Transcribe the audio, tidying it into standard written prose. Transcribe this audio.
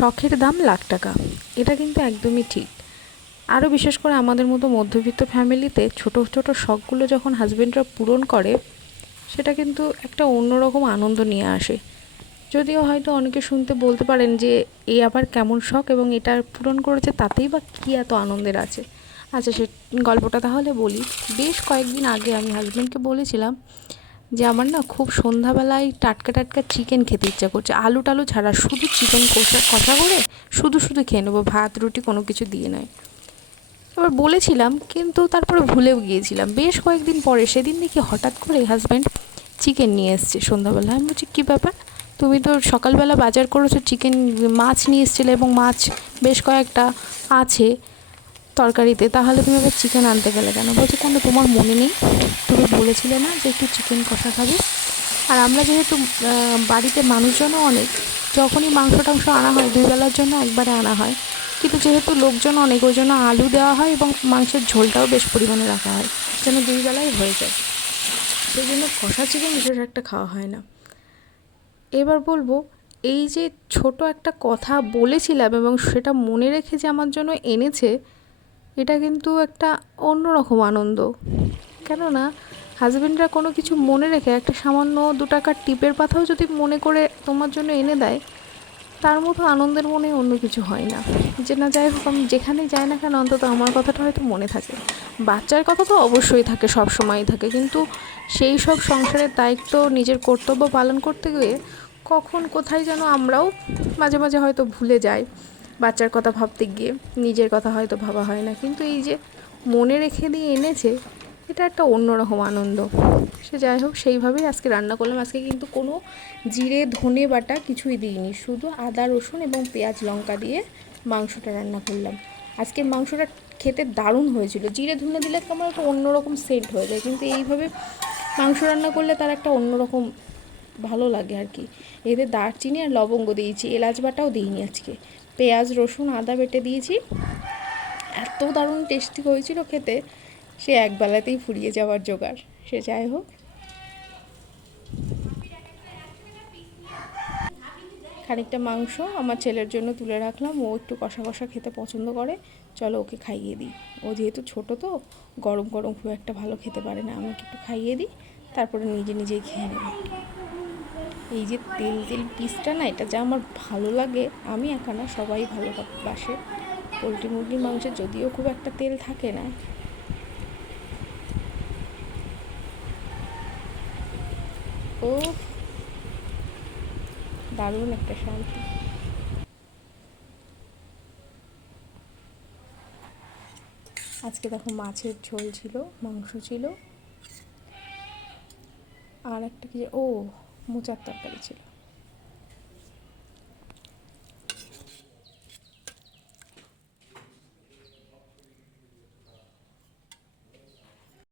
শখের দাম লাখ টাকা, এটা কিন্তু একদমই ঠিক। আরও বিশেষ করে আমাদের মতো মধ্যবিত্ত ফ্যামিলিতে ছোট ছোট শখগুলো যখন হাজবেন্ডরা পূরণ করে, সেটা কিন্তু একটা অন্যরকম আনন্দ নিয়ে আসে। যদিও হয়তো অনেকে শুনতে বলতে পারেন যে এই আবার কেমন শখ এবং এটা পূরণ করেছে তাতেই বা কী এত আনন্দের আছে। আচ্ছা, সে গল্পটা তাহলে বলি। বেশ কয়েকদিন আগে আমি হাজব্যান্ডকে বলেছিলাম যে আমার না খুব সন্ধ্যাবেলায় টাটকা টাটকা চিকেন খেতে ইচ্ছা করছে, আলু টালু ছাড়া, শুধু চিকেন কষা কষা করে শুধু শুধু খেয়ে নেবো, ভাত রুটি কোনো কিছু দিয়ে নয়। এবার বলেছিলাম, কিন্তু তারপরে ভুলেও গিয়েছিলাম। বেশ কয়েকদিন পরে সেদিন দেখি হঠাৎ করে হাজব্যান্ড চিকেন নিয়ে এসছে সন্ধ্যাবেলা। আমি বলছি, কী ব্যাপার, তুমি তো সকালবেলা বাজার করেছো, চিকেন মাছ নিয়ে এসেছিলে এবং মাছ বেশ কয়েকটা আছে তরকারিতে, তাহলে তুমি আবার চিকেন আনতে গেলে কেন? বলছে, কেন তোমার মনে নেই? তুমি বলেছিলে না যে একটু চিকেন কষা খাবে? আর আমরা যেহেতু বাড়িতে মানুষজনও অনেক, যখনই মাংস টাংস আনা হয় দুই বেলার জন্য একবারে আনা হয়, কিন্তু যেহেতু লোকজন অনেক ওই জন্য আলু দেওয়া হয় এবং মাংসের ঝোলটাও বেশ পরিমাণে রাখা হয় যেন দুই বেলায় হয়ে যায়। সেই জন্য কষা চিকেন বিশেষ একটা খাওয়া হয় না। এবার বলবো, এই যে ছোট একটা কথা বলেছিলাম এবং সেটা মনে রেখে যে আমার জন্য এনেছে, এটা কিন্তু একটা অন্যরকম আনন্দ। কেননা হাজবেন্ডরা কোনো কিছু মনে রেখে একটা সামান্য 2 টাকার টিপের পাথাও যদি মনে করে তোমার জন্য এনে দেয়, তার মতো আনন্দের মনে অন্য কিছু হয় না। যে না, যাই হোক, আমি যেখানেই যাই না কেন অন্তত আমার কথাটা হয়তো মনে থাকে। বাচ্চার কথা তো অবশ্যই থাকে, সব সময়ই থাকে, কিন্তু সেই সব সংসারের দায়িত্ব, নিজের কর্তব্য পালন করতে গিয়ে কখন কোথায় যেন আমরাও মাঝে মাঝে হয়তো ভুলে যাই। বাচ্চার কথা ভাবতে গিয়ে নিজের কথা হয়তো ভাবা হয় না, কিন্তু এই যে মনে রেখে দিয়ে এনেছে, এটা একটা অন্যরকম আনন্দ। সে যাই হোক, সেইভাবেই আজকে রান্না করলাম। আজকে কিন্তু কোনো জিরে ধনে বাটা কিছুই দিইনি, শুধু আদা রসুন এবং পেঁয়াজ লঙ্কা দিয়ে মাংসটা রান্না করলাম। আজকের মাংসটা খেতে দারুণ হয়েছিল। জিরে ধনে দিলে কেমন একটা অন্যরকম সেন্ট হয়ে যায়, কিন্তু এইভাবে মাংস রান্না করলে তার একটা অন্যরকম ভালো লাগে আর কি। এতে দারচিনি আর লবঙ্গ দিয়েছি, এলাচ বাটাও দিইনি আজকে। পেঁয়াজ রসুন আদা বেটে দিয়েছি। এত দারুণ টেস্টি হয়েছিল খেতে, সে একবেলাতেই ফুরিয়ে যাওয়ার জোগাড়। সে যাই হোক, খানিকটা মাংস আমার ছেলের জন্য তুলে রাখলাম। ও একটু কষা কষা খেতে পছন্দ করে, চলো ওকে খাইয়ে দিই। ও যেহেতু ছোটো, তো গরম গরম খুব একটা ভালো খেতে পারে না, আমাকে একটু খাইয়ে দিই, তারপরে নিজে নিজেই খেয়ে নেবে। এই যে তেল তেল পিসটা না, এটা যা আমার ভালো লাগে, আমি একা না, সবাই ভালোবাসে। পোলট্রি মুরগির মাংসে যদিও খুব একটা তেল থাকে না। ও, দারুণ একটা শান্তি। আজকে দেখো, মাছের ঝোল ছিল, মাংস ছিল, আর একটা কি, মোচার তরকারি ছিল।